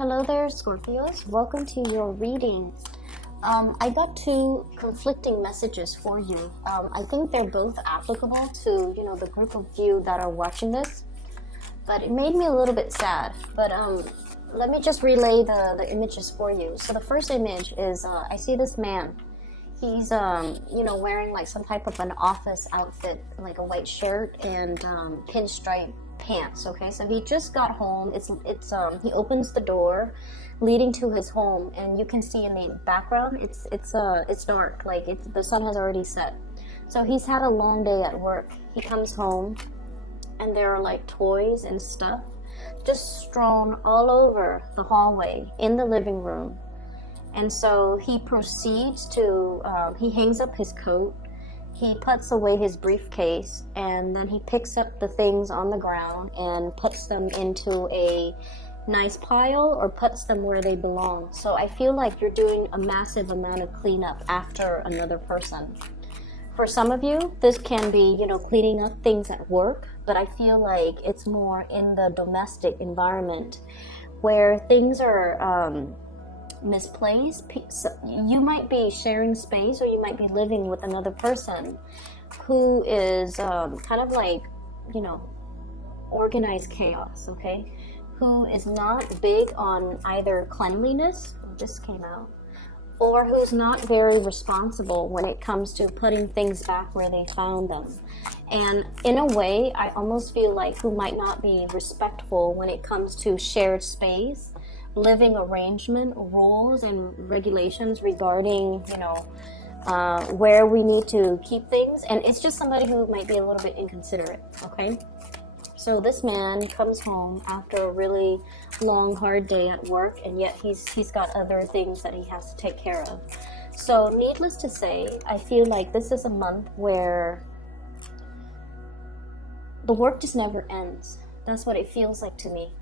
Hello there, Scorpios. Welcome to your reading. I got two conflicting messages for you. I think they're both applicable to, the group of you that are watching this. But it made me a little bit sad. But let me just relay the images for you. So the first image is I see this man. He's, wearing like some type of an office outfit, like a white shirt and pinstripe pants. Okay, so he just got home. He opens the door leading to his home, and you can see in the background it's dark, like the sun has already set. So he's had a long day at work. He comes home and there are like toys and stuff just strewn all over the hallway in the living room. And so he proceeds to he hangs up his coat, he puts away his briefcase, and then he picks up the things on the ground and puts them into a nice pile or puts them where they belong. So I feel like you're doing a massive amount of cleanup after another person. For some of you, this can be, cleaning up things at work, but I feel like it's more in the domestic environment where things are misplaced. You might be sharing space, or you might be living with another person who is kind of like, organized chaos, okay? Who is not big on either cleanliness, just came out, or who's not very responsible when it comes to putting things back where they found them. And in a way, I almost feel like who might not be respectful when it comes to shared space, living arrangement, rules and regulations regarding, where we need to keep things. And it's just somebody who might be a little bit inconsiderate, okay? So this man comes home after a really long, hard day at work, and yet he's got other things that he has to take care of. So needless to say, I feel like this is a month where the work just never ends. That's what it feels like to me.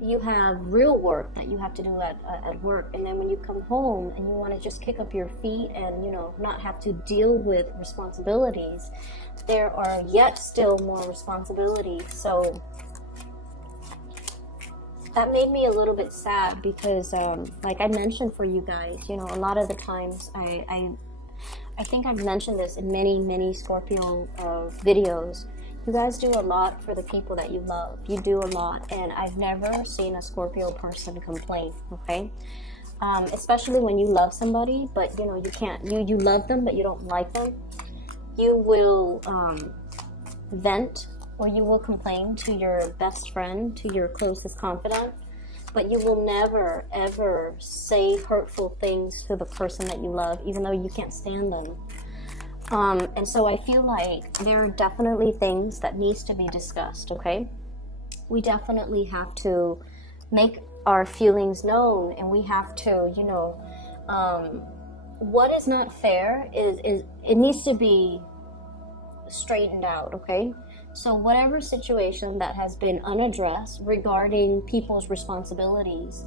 You have real work that you have to do at work, and then when you come home and you want to just kick up your feet and not have to deal with responsibilities, there are yet still more responsibilities. So that made me a little bit sad because like I mentioned for you guys, a lot of the times I think I've mentioned this in many Scorpio videos. You guys do a lot for the people that you love. You do a lot, and I've never seen a Scorpio person complain, okay? Especially when you love somebody, but you can't, you love them, but you don't like them. You will vent, or you will complain to your best friend, to your closest confidant, but you will never, ever say hurtful things to the person that you love, even though you can't stand them. And so I feel like there are definitely things that needs to be discussed, okay? We definitely have to make our feelings known, and we have to, what is not fair is it needs to be straightened out, okay? So whatever situation that has been unaddressed regarding people's responsibilities,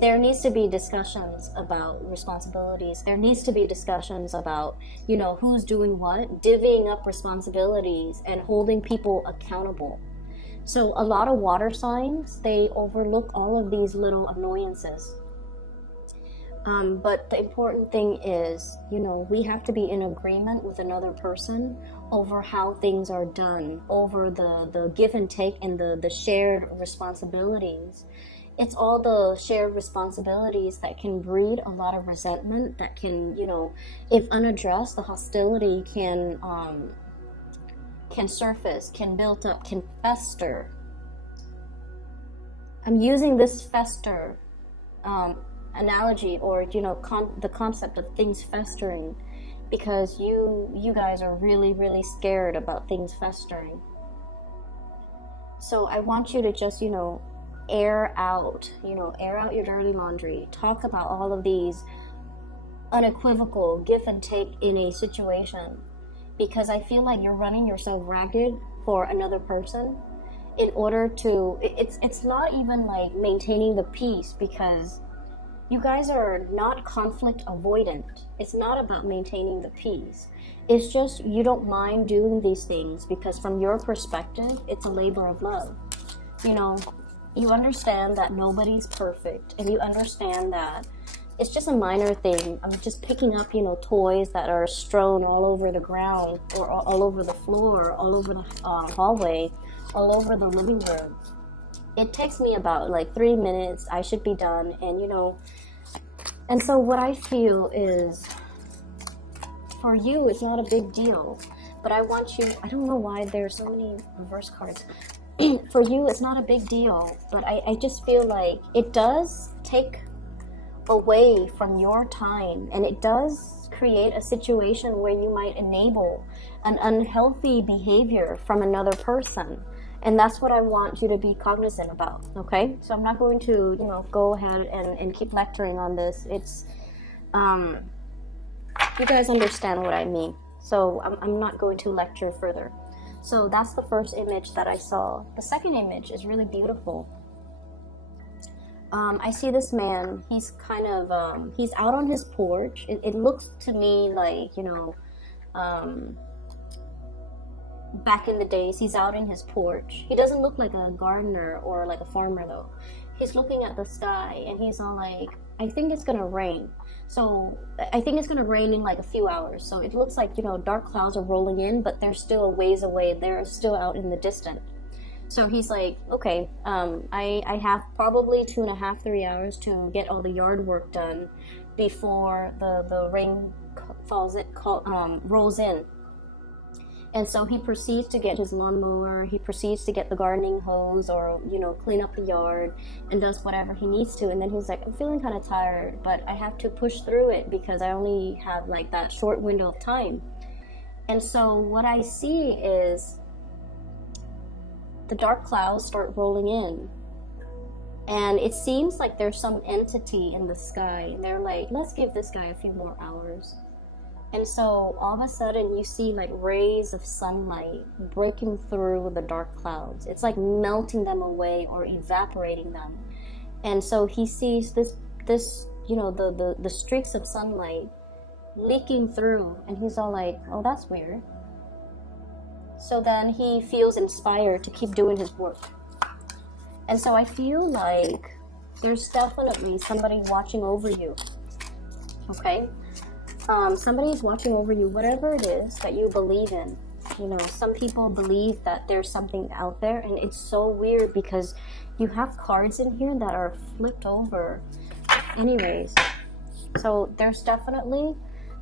there needs to be discussions about responsibilities. There needs to be discussions about, who's doing what, divvying up responsibilities and holding people accountable. So a lot of water signs, they overlook all of these little annoyances. But the important thing is, we have to be in agreement with another person over how things are done, over the give and take and the shared responsibilities. It's all the shared responsibilities that can breed a lot of resentment, that can, if unaddressed, the hostility can surface, can build up, can fester. I'm using this fester analogy, or, the concept of things festering, because you guys are really, really scared about things festering. So I want you to just, air out your dirty laundry. Talk about all of these unequivocal give and take in a situation, because I feel like you're running yourself ragged for another person in order to, it's not even like maintaining the peace, because you guys are not conflict avoidant. It's not about maintaining the peace. It's just you don't mind doing these things because from your perspective, it's a labor of love. You understand that nobody's perfect, and you understand that it's just a minor thing. I'm just picking up, toys that are strewn all over the ground, or all over the floor, all over the hallway, all over the living room. It takes me about like 3 minutes. I should be done, and so what I feel is, for you, it's not a big deal. But I want you, I don't know why there's so many reverse cards. For you, it's not a big deal, but I just feel like it does take away from your time, and it does create a situation where you might enable an unhealthy behavior from another person. And that's what I want you to be cognizant about, okay? So I'm not going to, go ahead and keep lecturing on this. It's, you guys understand what I mean. So I'm not going to lecture further. So that's the first image that I saw. The second image is really beautiful. I see this man. He's kind of, he's out on his porch. It looks to me like, back in the days, he's out in his porch. He doesn't look like a gardener or like a farmer though. He's looking at the sky and he's all like, I think it's gonna rain. So I think it's gonna rain in like a few hours. So it looks like, dark clouds are rolling in, but they're still a ways away. They're still out in the distance. So he's like, okay, I have probably 2.5, 3 hours to get all the yard work done before the rain rolls in. And so he proceeds to get his lawnmower, he proceeds to get the gardening hose or, clean up the yard and does whatever he needs to. And then he's like, I'm feeling kind of tired, but I have to push through it because I only have like that short window of time. And so what I see is the dark clouds start rolling in. And it seems like there's some entity in the sky. They're like, let's give this guy a few more hours. And so all of a sudden you see like rays of sunlight breaking through the dark clouds. It's like melting them away or evaporating them. And so he sees this the streaks of sunlight leaking through, and he's all like, oh, that's weird. So then he feels inspired to keep doing his work. And so I feel like there's definitely somebody watching over you. Okay? Somebody's watching over you, whatever it is that you believe in. Some people believe that there's something out there, and it's so weird because you have cards in here that are flipped over. Anyways, so there's definitely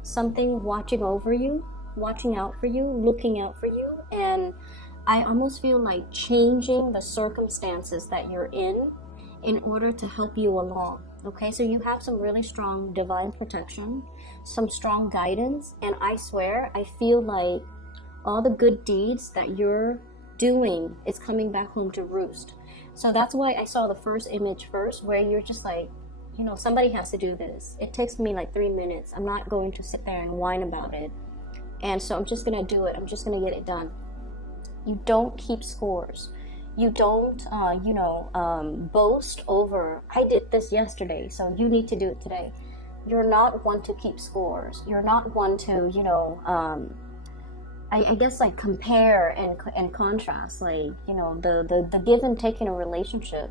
something watching over you, watching out for you, looking out for you, and I almost feel like changing the circumstances that you're in order to help you along. Okay, so you have some really strong divine protection, some strong guidance, and I swear, I feel like all the good deeds that you're doing is coming back home to roost. So that's why I saw the first image first, where you're just like, somebody has to do this. It takes me like 3 minutes. I'm not going to sit there and whine about it. And so I'm just going to do it. I'm just going to get it done. You don't keep scores. You don't, boast over, I did this yesterday, so you need to do it today. You're not one to keep scores. You're not one to, I guess like compare and contrast, like, the give and take in a relationship.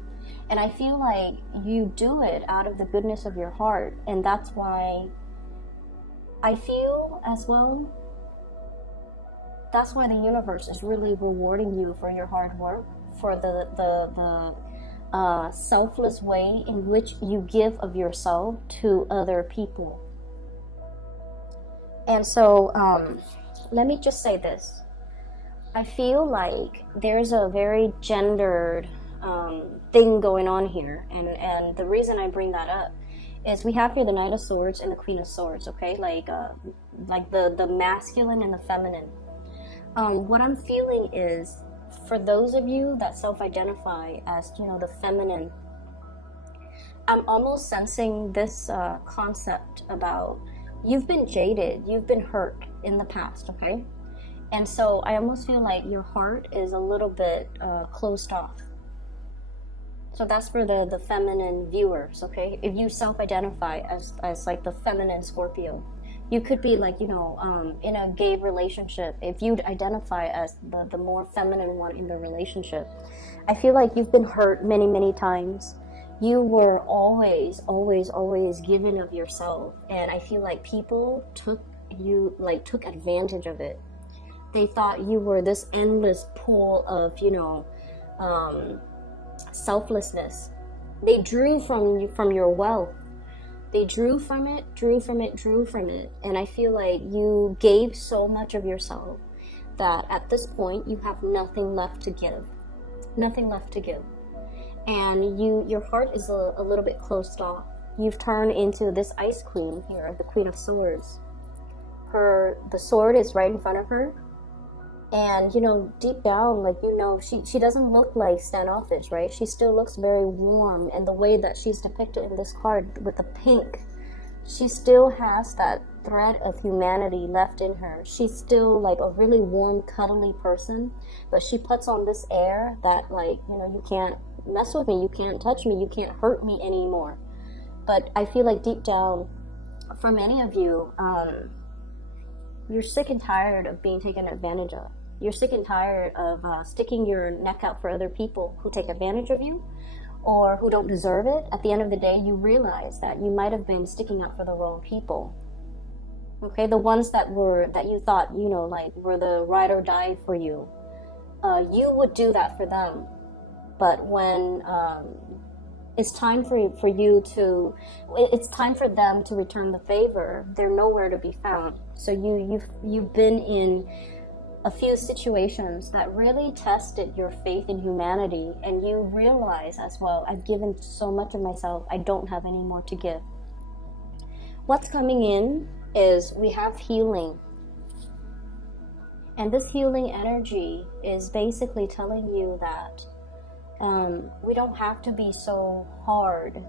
And I feel like you do it out of the goodness of your heart. And that's why I feel as well, that's why the universe is really rewarding you for your hard work, for the selfless way in which you give of yourself to other people. And so let me just say this. I feel like there's a very gendered thing going on here, and the reason I bring that up is we have here the Knight of Swords and the Queen of Swords, okay? Like the masculine and the feminine. What I'm feeling is, for those of you that self-identify as, the feminine, I'm almost sensing this concept about you've been jaded, you've been hurt in the past, okay? And so I almost feel like your heart is a little bit closed off. So that's for the feminine viewers, okay? If you self-identify as like the feminine Scorpio, You could be like, in a gay relationship. If you'd identify as the more feminine one in the relationship, I feel like you've been hurt many, many times. You were always, always, always giving of yourself. And I feel like people took advantage of it. They thought you were this endless pool of, selflessness. They drew from your wealth. They drew from it. And I feel like you gave so much of yourself that at this point you have nothing left to give. Nothing left to give. And your heart is a little bit closed off. You've turned into this ice queen here, the Queen of Swords. The sword is right in front of her. And, deep down, she doesn't look like standoffish, right? She still looks very warm. And the way that she's depicted in this card with the pink, she still has that thread of humanity left in her. She's still like a really warm, cuddly person. But she puts on this air that, you can't mess with me. You can't touch me. You can't hurt me anymore. But I feel like deep down, for many of you, you're sick and tired of being taken advantage of. You're sick and tired of sticking your neck out for other people who take advantage of you or who don't deserve it. At the end of the day, you realize that you might have been sticking out for the wrong people. Okay, the ones that you thought, were the ride or die for you. You would do that for them. But when it's time for them to return the favor, they're nowhere to be found. So you've been in a few situations that really tested your faith in humanity, and you realize as well, I've given so much of myself, I don't have any more to give. What's coming in is we have healing. And this healing energy is basically telling you that we don't have to be so hard.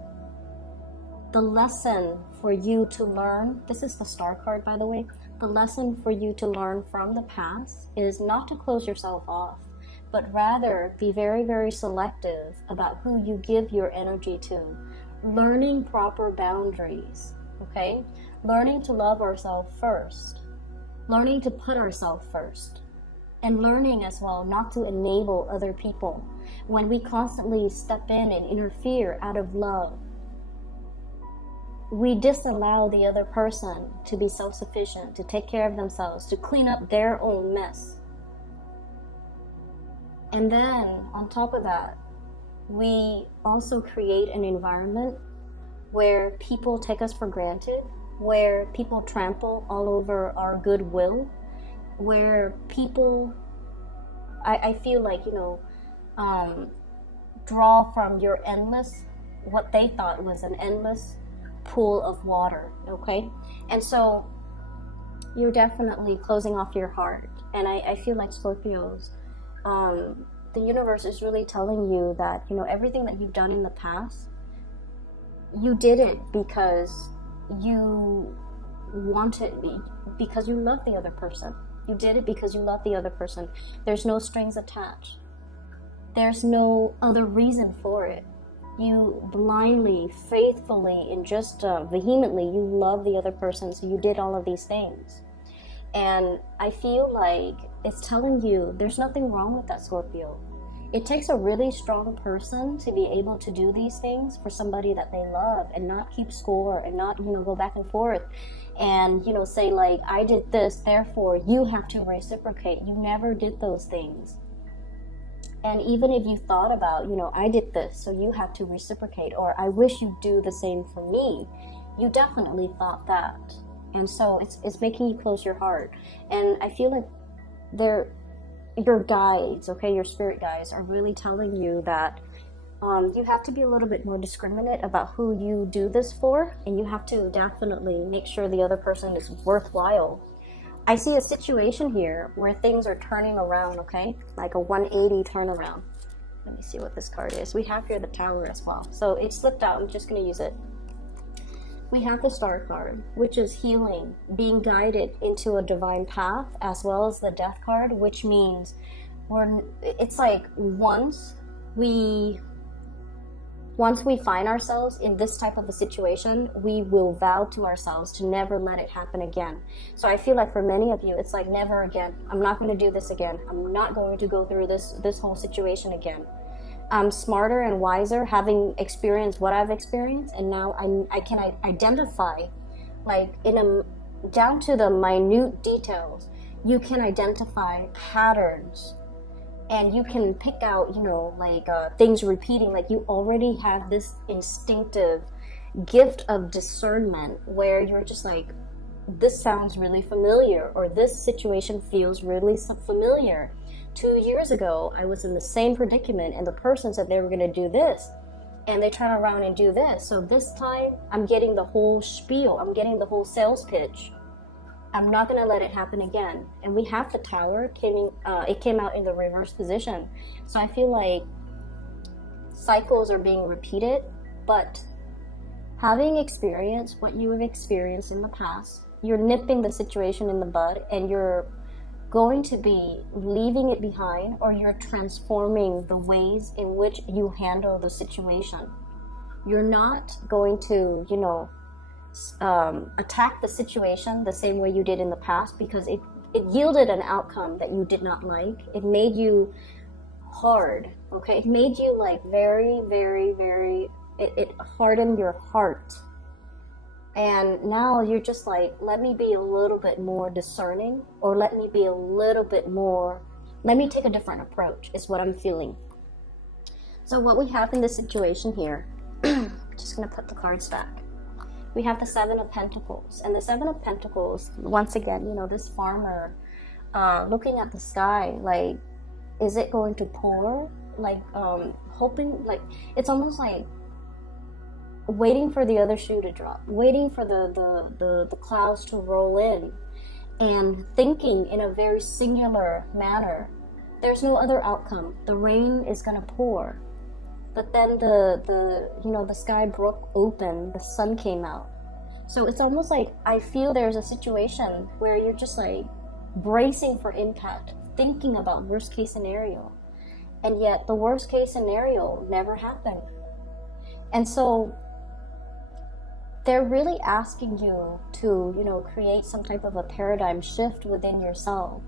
The lesson for you to learn, this is the Star card, by the way, the lesson for you to learn from the past is not to close yourself off, but rather be very, very selective about who you give your energy to. Learning proper boundaries, okay? Learning to love ourselves first. Learning to put ourselves first. And learning as well not to enable other people. When we constantly step in and interfere out of love, we disallow the other person to be self-sufficient, to take care of themselves, to clean up their own mess. And then, on top of that, we also create an environment where people take us for granted, where people trample all over our goodwill, where people, I feel like, draw from your endless, what they thought was an endless pool of water, okay? And so you're definitely closing off your heart. And I feel like Scorpios, the universe is really telling you that, everything that you've done in the past, you did it because you wanted me, because you love the other person. You did it because you love the other person. There's no strings attached. There's no other reason for it. You blindly, faithfully, and just vehemently, you love the other person, so you did all of these things. And I feel like it's telling you there's nothing wrong with that, Scorpio. It takes a really strong person to be able to do these things for somebody that they love and not keep score and not, go back and forth and, say like, I did this, therefore you have to reciprocate. You never did those things. And even if you thought about, I did this, so you have to reciprocate, or I wish you'd do the same for me, you definitely thought that. And so it's making you close your heart. And I feel like your guides, okay, your spirit guides are really telling you that you have to be a little bit more discriminate about who you do this for, and you have to definitely make sure the other person is worthwhile. I see a situation here where things are turning around, okay? Like a 180 turnaround. Let me see what this card is. We have here the Tower as well. So it slipped out. I'm just going to use it. We have the Star card, which is healing, being guided into a divine path, as well as the Death card, which means it's like once we once we find ourselves in this type of a situation, we will vow to ourselves to never let it happen again. So I feel like for many of you, it's like never again. I'm not going to do this again. I'm not going to go through this whole situation again. I'm smarter and wiser, having experienced what I've experienced, and now I can identify, like down to the minute details. You can identify patterns, and you can pick out, things repeating. Like you already have this instinctive gift of discernment where you're just like, this sounds really familiar, or this situation feels really familiar. 2 years ago, I was in the same predicament, and the person said they were going to do this, and they turn around and do this. So this time, I'm getting the whole spiel. I'm getting the whole sales pitch. I'm not going to let it happen again. And we have the Tower. It came out in the reverse position. So I feel like cycles are being repeated, but having experienced what you have experienced in the past, you're nipping the situation in the bud, and you're going to be leaving it behind, or you're transforming the ways in which you handle the situation. You're not going to, attack the situation the same way you did in the past, because it yielded an outcome that you did not like. It made you hard, okay? It made you like very, very, very, it hardened your heart. And now you're just like, let me be a little bit more discerning, or let me take a different approach, is what I'm feeling. So what we have in this situation here, just going to put the cards back. We have the Seven of Pentacles. And the Seven of Pentacles, once again, this farmer looking at the sky, like, is it going to pour? Like, hoping, like, it's almost like waiting for the other shoe to drop, waiting for the clouds to roll in, and thinking in a very singular manner. There's no other outcome. The rain is going to pour. But then the sky broke open, the sun came out. So it's almost like I feel there's a situation where you're just like bracing for impact, thinking about worst case scenario. And yet the worst case scenario never happened. And so they're really asking you to, create some type of a paradigm shift within yourself,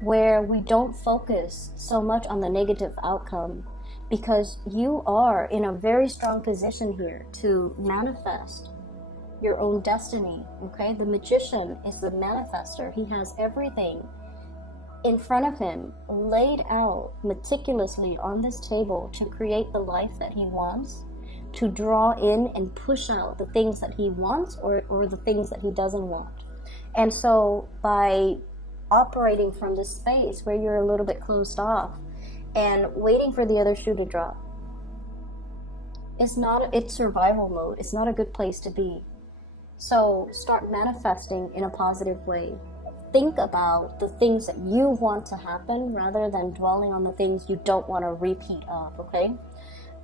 where we don't focus so much on the negative outcome, because you are in a very strong position here to manifest your own destiny, okay? The magician is the manifester. He has everything in front of him laid out meticulously on this table to create the life that he wants, to draw in and push out the things that he wants, or the things that he doesn't want. And so by operating from this space where you're a little bit closed off and waiting for the other shoe to drop, it's survival mode. It's not a good place to be. So start manifesting in a positive way. Think about the things that you want to happen rather than dwelling on the things you don't want to repeat of, okay?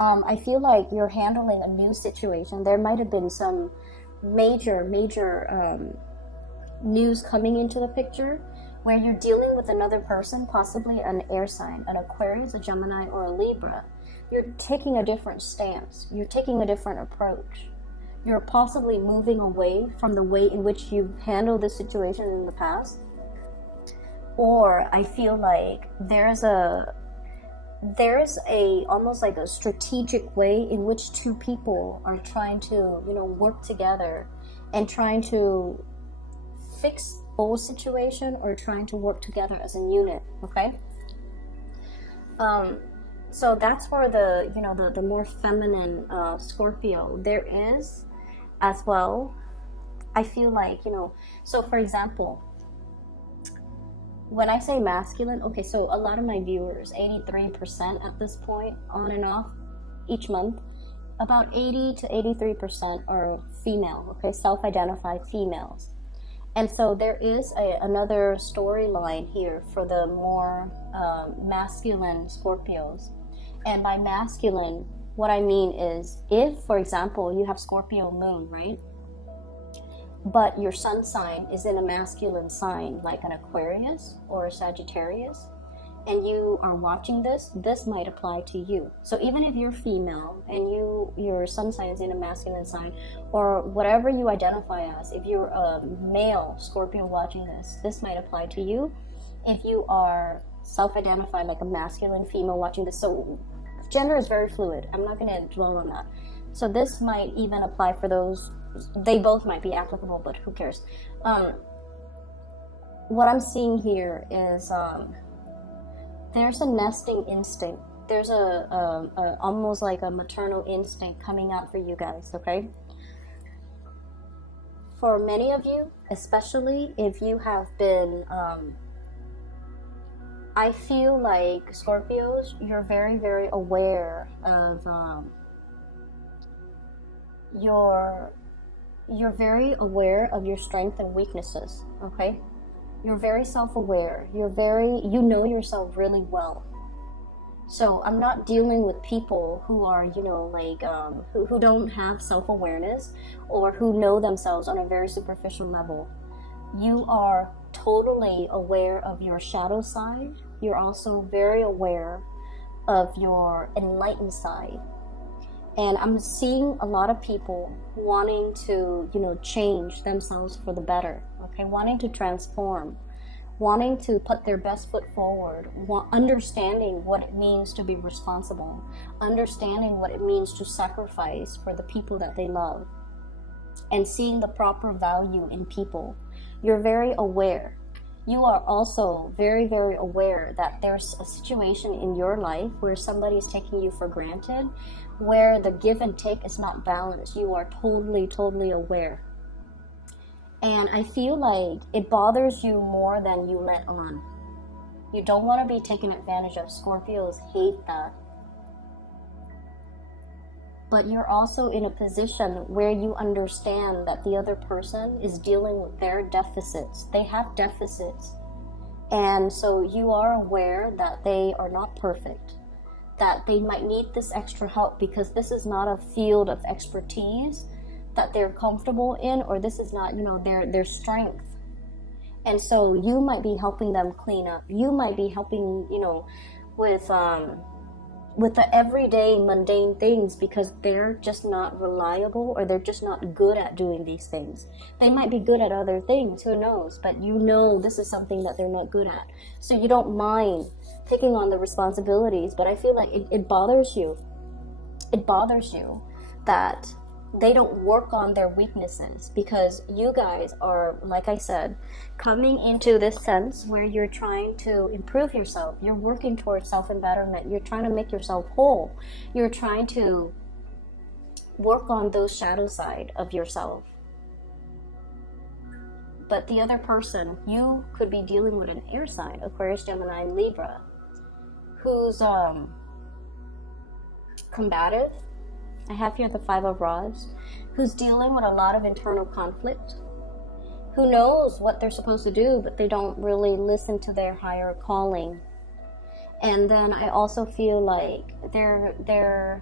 I feel like you're handling a new situation. There might have been some major news coming into the picture where you're dealing with another person, possibly an air sign, an Aquarius, a Gemini, or a Libra. You're taking a different stance. You're taking a different approach. You're possibly moving away from the way in which you've handled this situation in the past. Or I feel like there's almost like a strategic way in which two people are trying to, work together and trying to fix old situation, or trying to work together as a unit, okay? So that's for the more feminine Scorpio. There is as well, I feel like, so for example, when I say masculine, okay, so a lot of my viewers, 83% at this point, on and off each month, about 80 to 83% are female, okay, self-identified females. And so there is another storyline here for the more masculine Scorpios. And by masculine, what I mean is, if, for example, you have Scorpio moon, right? But your sun sign is in a masculine sign, like an Aquarius or a Sagittarius, and you are watching this, this might apply to you. So even if you're female and your sun sign is in a masculine sign, or whatever you identify as, if you're a male Scorpio watching this, this might apply to you. If you are self-identified like a masculine female watching this, so gender is very fluid. I'm not going to dwell on that. So this might even apply for those. They both might be applicable, but who cares? What I'm seeing here is there's a nesting instinct. There's a almost like a maternal instinct coming out for you guys, okay? For many of you, especially if you have been, I feel like Scorpios, you're very, very aware of, you're very aware of your strengths and weaknesses, okay? You're very self-aware. You know yourself really well. So I'm not dealing with people who are, you know, like, who don't have self-awareness or who know themselves on a very superficial level. You are totally aware of your shadow side. You're also very aware of your enlightened side. And I'm seeing a lot of people wanting to, you know, change themselves for the better, okay? Wanting to transform, wanting to put their best foot forward, understanding what it means to be responsible, understanding what it means to sacrifice for the people that they love, and seeing the proper value in people. You're very aware. You are also very, very aware that there's a situation in your life where somebody is taking you for granted, where the give and take is not balanced. You are totally, totally aware. And I feel like it bothers you more than you let on. You don't want to be taken advantage of. Scorpios hate that. But you're also in a position where you understand that the other person is dealing with their deficits. They have deficits. And so you are aware that they are not perfect, that they might need this extra help because this is not a field of expertise that they're comfortable in, or this is not, you know, their strength. And so you might be helping them clean up. You might be helping, you know, with the everyday mundane things because they're just not reliable, or they're just not good at doing these things. They might be good at other things, who knows, but you know this is something that they're not good at. So you don't mind taking on the responsibilities, but I feel like it bothers you. It bothers you that they don't work on their weaknesses, because you guys are, like I said, coming into this sense where you're trying to improve yourself. You're working towards self-betterment. You're trying to make yourself whole. You're trying to work on those shadow side of yourself. But the other person, you could be dealing with an air sign, Aquarius, Gemini, Libra, who's combative. I have here the Five of Rods, who's dealing with a lot of internal conflict, who knows what they're supposed to do, but they don't really listen to their higher calling. And then I also feel like they're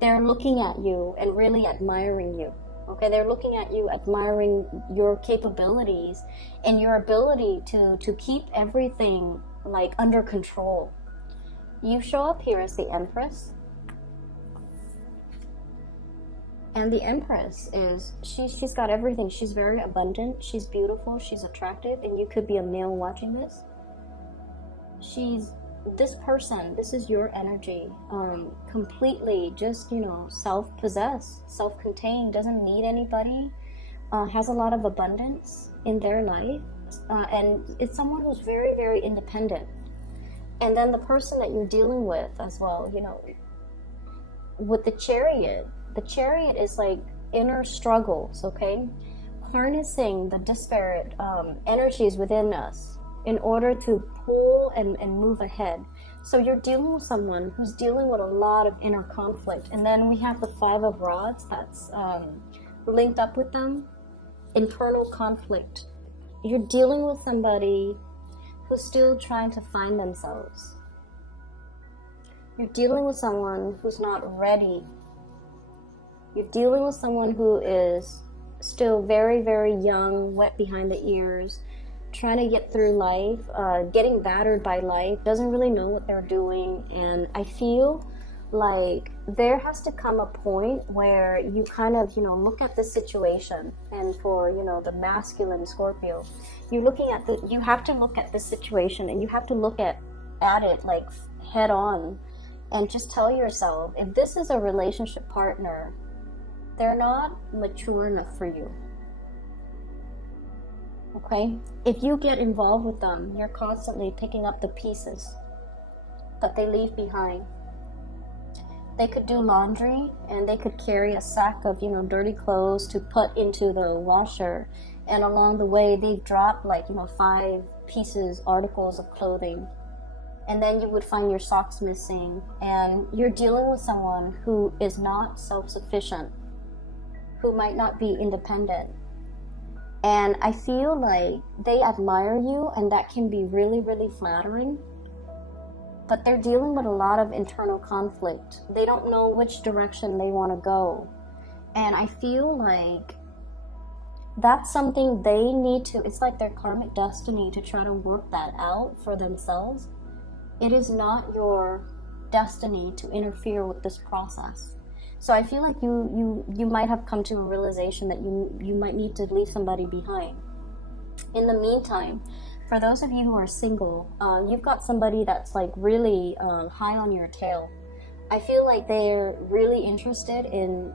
looking at you and really admiring you. Okay, they're looking at you, admiring your capabilities and your ability to keep everything like under control. You show up here as the Empress. And the Empress is, she's got everything. She's very abundant. She's beautiful. She's attractive. And you could be a male watching this. This person, this is your energy. Completely just, you know, self-possessed, self-contained, doesn't need anybody. Has a lot of abundance in their life. And it's someone who's very, very independent. And then the person that you're dealing with as well, you know, with the Chariot. The Chariot is like inner struggles, okay? Harnessing the disparate energies within us in order to pull and move ahead. So you're dealing with someone who's dealing with a lot of inner conflict. And then we have the Five of Rods that's linked up with them. Internal conflict. You're dealing with somebody who's still trying to find themselves. You're dealing with someone who's not ready. You're dealing with someone who is still very, very young, wet behind the ears, trying to get through life, getting battered by life, doesn't really know what they're doing. And I feel like there has to come a point where you kind of, look at this situation. And for, the masculine Scorpio, you have to look at this situation, and you have to look at it like head on, and just tell yourself, if this is a relationship partner, they're not mature enough for you. Okay? If you get involved with them, you're constantly picking up the pieces that they leave behind. They could do laundry, and they could carry a sack of, dirty clothes to put into the washer. And along the way, they've dropped 5 articles of clothing. And then you would find your socks missing. And you're dealing with someone who is not self-sufficient, who might not be independent. And I feel like they admire you, and that can be really, really flattering. But they're dealing with a lot of internal conflict. They don't know which direction they want to go. And I feel like that's something they need to, it's like their karmic destiny to try to work that out for themselves. It is not your destiny to interfere with this process. So I feel like you might have come to a realization that you might need to leave somebody behind. In the meantime, for those of you who are single, you've got somebody that's really high on your tail. I feel like they're really interested in,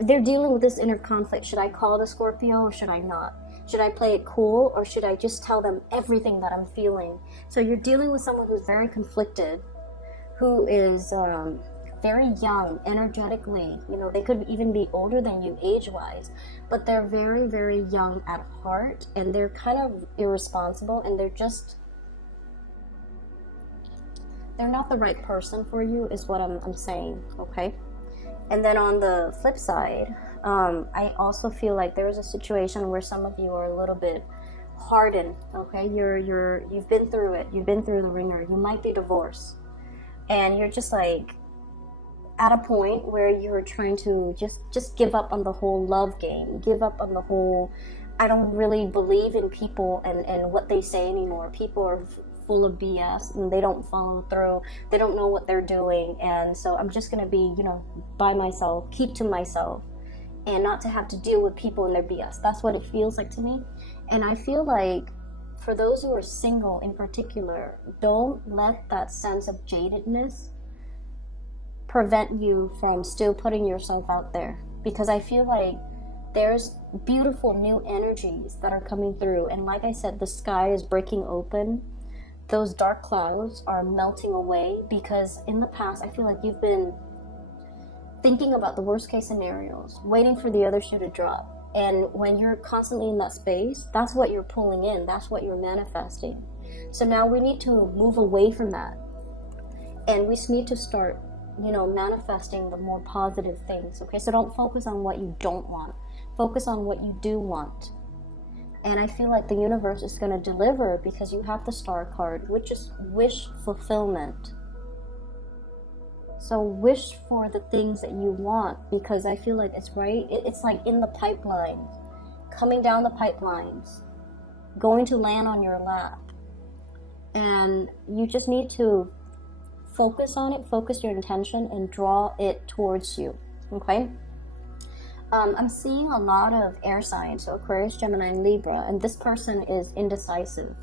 they're dealing with this inner conflict. Should I call the Scorpio or should I not? Should I play it cool, or should I just tell them everything that I'm feeling? So you're dealing with someone who's very conflicted, who is very young, energetically. They could even be older than you age-wise, but they're very, very young at heart, and they're kind of irresponsible, and they're not the right person for you, is what I'm saying, okay? And then on the flip side, I also feel like there is a situation where some of you are a little bit hardened, okay? You've been through it. You've been through the ringer. You might be divorced, and you're just at a point where you're trying to just give up on the whole love game, give up on the whole, I don't really believe in people and what they say anymore. People are full of BS, and they don't follow through. They don't know what they're doing, and so I'm just going to be, by myself, keep to myself, and not to have to deal with people and their BS. That's what it feels like to me. And I feel like for those who are single in particular, don't let that sense of jadedness prevent you from still putting yourself out there, because I feel like there's beautiful new energies that are coming through. And like I said, the sky is breaking open. Those dark clouds are melting away, because in the past I feel like you've been thinking about the worst case scenarios, waiting for the other shoe to drop. And when you're constantly in that space, that's what you're pulling in, that's what you're manifesting. So now we need to move away from that, and we just need to start manifesting the more positive things. Okay, so don't focus on what you don't want, focus on what you do want. And I feel like the universe is going to deliver, because you have the star card, which is wish fulfillment. So wish for the things that you want, because I feel like it's right. It's like in the pipeline, coming down the pipelines, going to land on your lap. And you just need to focus on it, focus your intention, and draw it towards you. Okay? I'm seeing a lot of air signs, so Aquarius, Gemini, and Libra, and this person is indecisive.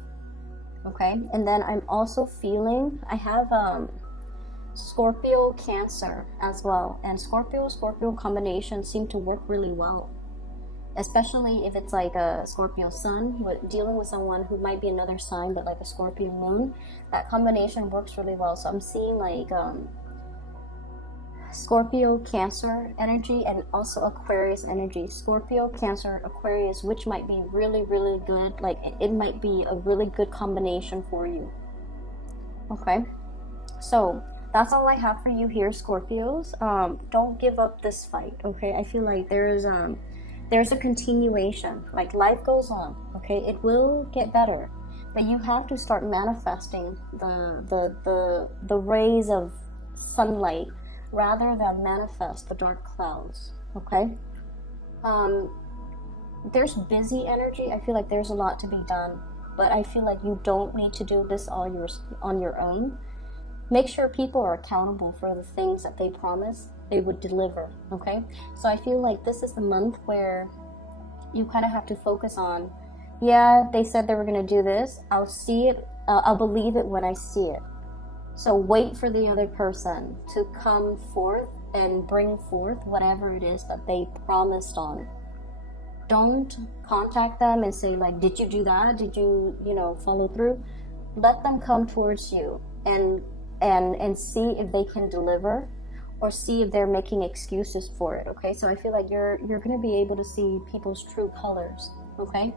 Okay? And then I'm also feeling, I have Scorpio, Cancer as well, and Scorpio combination seem to work really well, especially if it's like a Scorpio sun, dealing with someone who might be another sign, but like a Scorpio moon. That combination works really well. So I'm seeing Scorpio, Cancer energy, and also Aquarius energy. Scorpio, Cancer, Aquarius, which might be really, really good. It might be a really good combination for you. Okay, so that's all I have for you here, Scorpios. Don't give up this fight. Okay, I feel like there's a continuation. Like, life goes on. Okay, it will get better, but you have to start manifesting the rays of sunlight, rather than manifest the dark clouds. Okay, there's busy energy. I feel like there's a lot to be done, but I feel like you don't need to do this all on your own. Make sure people are accountable for the things that they promised they would deliver, okay? So I feel like this is the month where you kind of have to focus on, yeah, they said they were going to do this. I'll see it. I'll believe it when I see it. So wait for the other person to come forth and bring forth whatever it is that they promised on. Don't contact them and say like, did you do that? Did you, follow through? Let them come towards you and see if they can deliver, or see if they're making excuses for it, okay? So I feel like you're going to be able to see people's true colors, okay?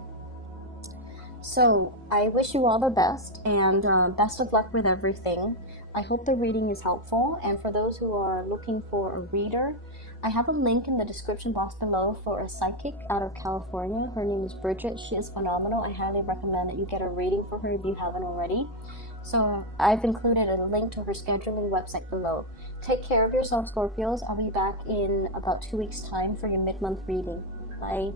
So I wish you all the best, and best of luck with everything. I hope the reading is helpful, and for those who are looking for a reader, I have a link in the description box below for a psychic out of California. Her name is Bridget. She is phenomenal. I highly recommend that you get a reading for her if you haven't already. So I've included a link to her scheduling website below. Take care of yourself, Scorpios. I'll be back in about 2 weeks' time for your mid-month reading. Bye.